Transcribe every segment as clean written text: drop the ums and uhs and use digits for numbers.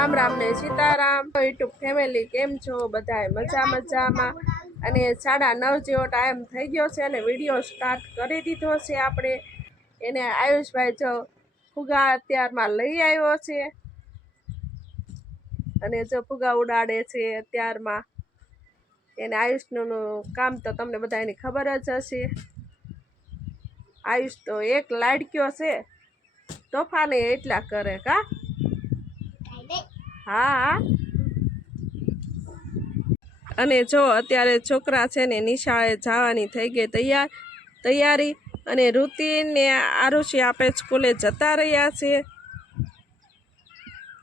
રામ રામ ને Sitaram YouTube family કેમ છો બધાય મજામાં અને 9:30 જેવો ટાઈમ થઈ ગયો છે અને વિડીયો સ્ટાર્ટ કરી દીધો છે આપણે એને આયુષભાઈ જો ફુગા અત્યારમાં લઈ આવ્યો છે અને જો ફુગા ઉડાડે છે અત્યારમાં એને આયુષનું કામ તો તમને બધાની ખબર જ હશે આયુષ તો એક લાડક્યો છે તોફાને એટલા કરે કા હા અને જો અત્યારે છોકરા છે ને નિશાળે જવાની થઈ ગઈ તૈયારી અને ઋતિ ને આરુષી આપે સ્કૂલે જતા રહ્યા છે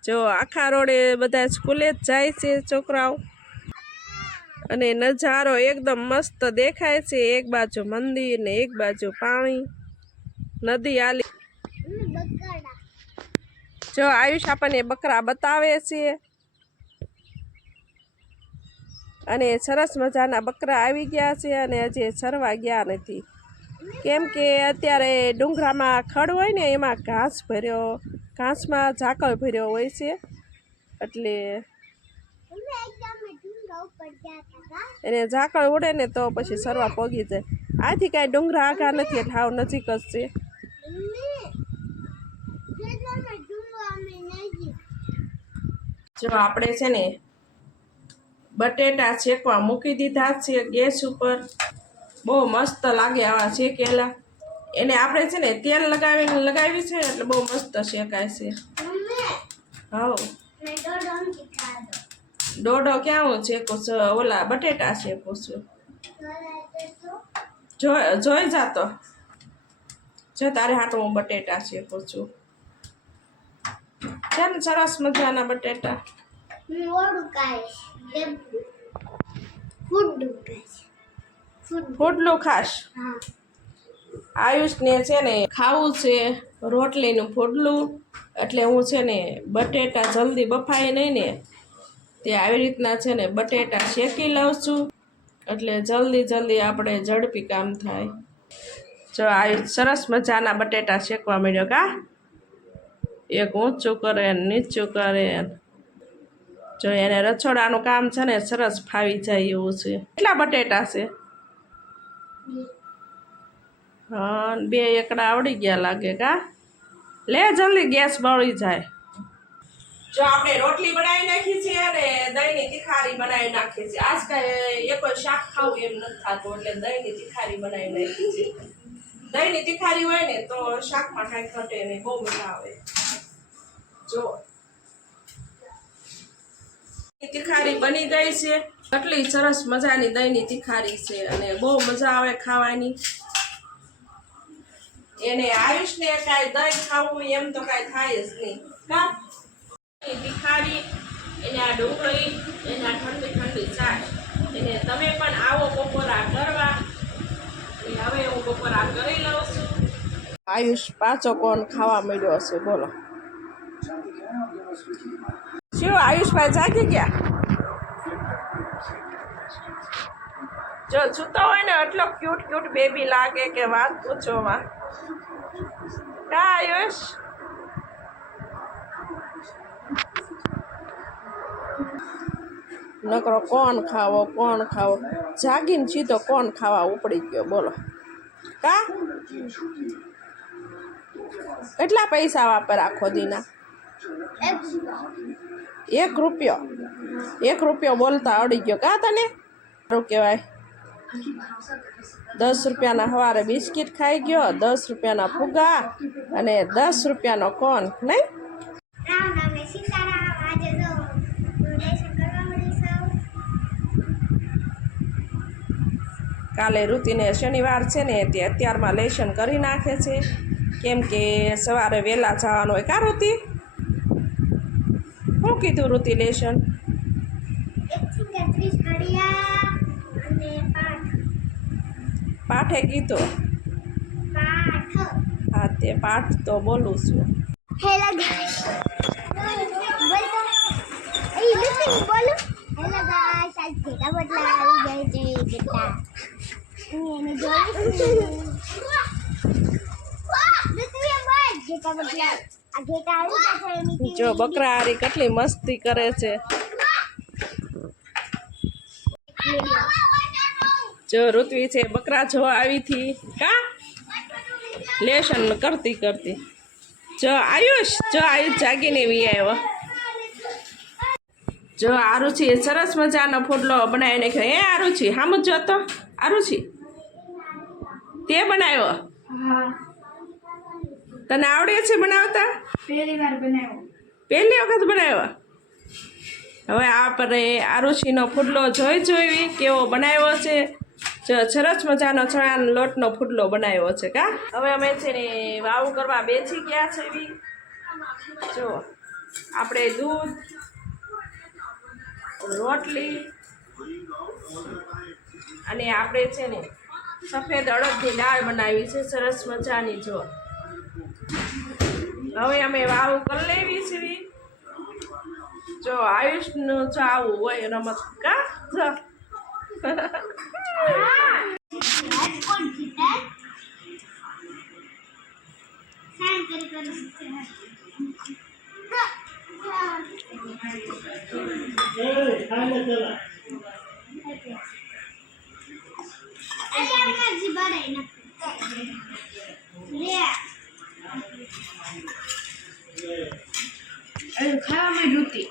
જો આખા રોડે બધા સ્કૂલે જ જાય છે છોકરાઓ અને નજારો એકદમ મસ્ત દેખાય છે એક બાજુ મંદિર ને એક બાજુ પાણી નદી આલી જો આયુષ આપણને બકરા બતાવે છે અને સરસ મજાના બકરા આવી ગયા છે અને હજી ચરવા ગયા નથી કેમ કે અત્યારે ડુંગરામાં ખડ હોય ને એમાં ઘાસમાં ઝાકળ ભર્યો હોય છે એટલે એને ઝાકળ ઉડે ને તો પછી સરવા પોગી જાય આથી કાંઈ ડુંગરા આગા નથી એટલે હાવ નજીક જ છે જો આપણે છે ને બટેટા શેકવા મૂકી દીધા છે ગેસ ઉપર બહુ મસ્ત લાગે આવા શેકેલા એને આપણે છે ને તેલ લગાવી છે એટલે બહુ મસ્ત શેકાય છે હા દોડો ક્યાં શેકું છું ઓલા બટેટા શેકું છું જોઈ જાતો જો તારે હાટું હું બટેટા શેકું છું છે ને સરસ મજાના બટેટા ફૂડલું ખાસ આયુષને છે ને ખાવું છે રોટલીનું ફૂડલું એટલે હું છે ને બટેટા જલ્દી બફાય નહીં ને તે આવી રીતના છે ને બટેટા શેકી લઉં છું એટલે જલ્દી આપણે ઝડપી કામ થાય જો આયુષ સરસ મજાના બટેટા શેકવા મળ્યો કા એક ઊંચું કરે ને નીચું કરે જો એને રસોડાનું કામ છે ને સરસ ફાવી જાય એવું છે કેટલા બટેટા છે હા 2 એકડા આવડી ગયા લાગે કા લે જલ્દી ગેસ બળી જાય જો આપણે રોટલી બનાવી નાખી છે અને દહીંની તિખારી બનાવી નાખી છે આજ કાંઈ એક શાક ખાવું એમ નથી થતું એટલે દહીંની તિખારી બનાવી નાખી છે દહીંની તિખારી હોય ને તો શાકમાં કાંઈ ઘટે નહીં બહુ મજા આવે જો તિખારી બની ગઈ છે કેટલી સરસ મજાની દહીંની તિખારી છે અને બહુ મજા આવે ખાવાની એને આયુષને કાંઈ દહીં ખાવું એમ તો કાંઈ થાય જ નહીં કા તિખારી એને આ ડુંગળી એના ઠંડી ચાય એને તમે પણ આવો બપોરા કરવા હવે હું બપોરા કરી લઉં છું આયુષ પાછો કોણ ખાવા મળ્યો હશે બોલો શું આયુષભાઈ જાગી ગયા જો સૂતો હોય ને એટલો ક્યુટ બેબી લાગે કે વાત પૂછોમાં કા આયુષ નકરો કોણ ખાવો જાગીને સીધો કોણ ખાવા ઉપડી ગયો બોલો કા કેટલા પૈસા વાપર આખો દીના 1 રૂપિયો બોલતા આવડી ગયો કા તને સારું કહેવાય 10 રૂપિયાના સવારે બિસ્કિટ ખાઈ ગયો 10 રૂપિયાના ફુગા અને 10 રૂપિયાનો કોન નહીં કાલે ઋતિને શનિવાર છે ને તે અત્યારમાં લેશન કરી નાખે છે કેમ કે સવારે વહેલા જવાનું હોય કા ઋતિ શું કીધું ઋતિ લેશન પાઠે કીધું હા તે પાઠ તો બોલું છું હેલો ગાઈસ આજ ભેગા બદલા આવી ગઈ છે કેટલા એને જોઈ જેટા બદલા આ ઘેટા આવી ગયા છે એની જો બકરા હારી કેટલી મસ્તી કરે છે. જો ઋત્વી છે બકરા જોવા આવી થી કા લેશન કરતી જો આયુષ જાગીને વી આવ્યો. જો આરુચિ સરસ મજાનો ફોડલો બનાવી નાખ્યો. હે આરુચિ હામ જ જોતો આરુચિ તે બનાવ્યો. હા તને આવડે છે બનાવતા? પહેલી વાર બનાવ્યો. પહેલી વખત બનાવ્યો. હવે આપણે આરુચિનો ફૂડલો જોઈ કેવો બનાવ્યો છે. જો સરસ મજાનો ચણાનો લોટનો ફૂડલો બનાવ્યો છે કા. હવે અમે છે ને વાવ કરવા બેસી ગયા છે. જો આપણે દૂધ રોટલી અને આપણે છે ને સફેદ અડદની દાળ બનાવી છે સરસ મજાની. જો હવે અમે વાવ કરી લેવી છે. જો આયુષનું જો આવું હોય રમત કા જો ખાવામાં ડૂટી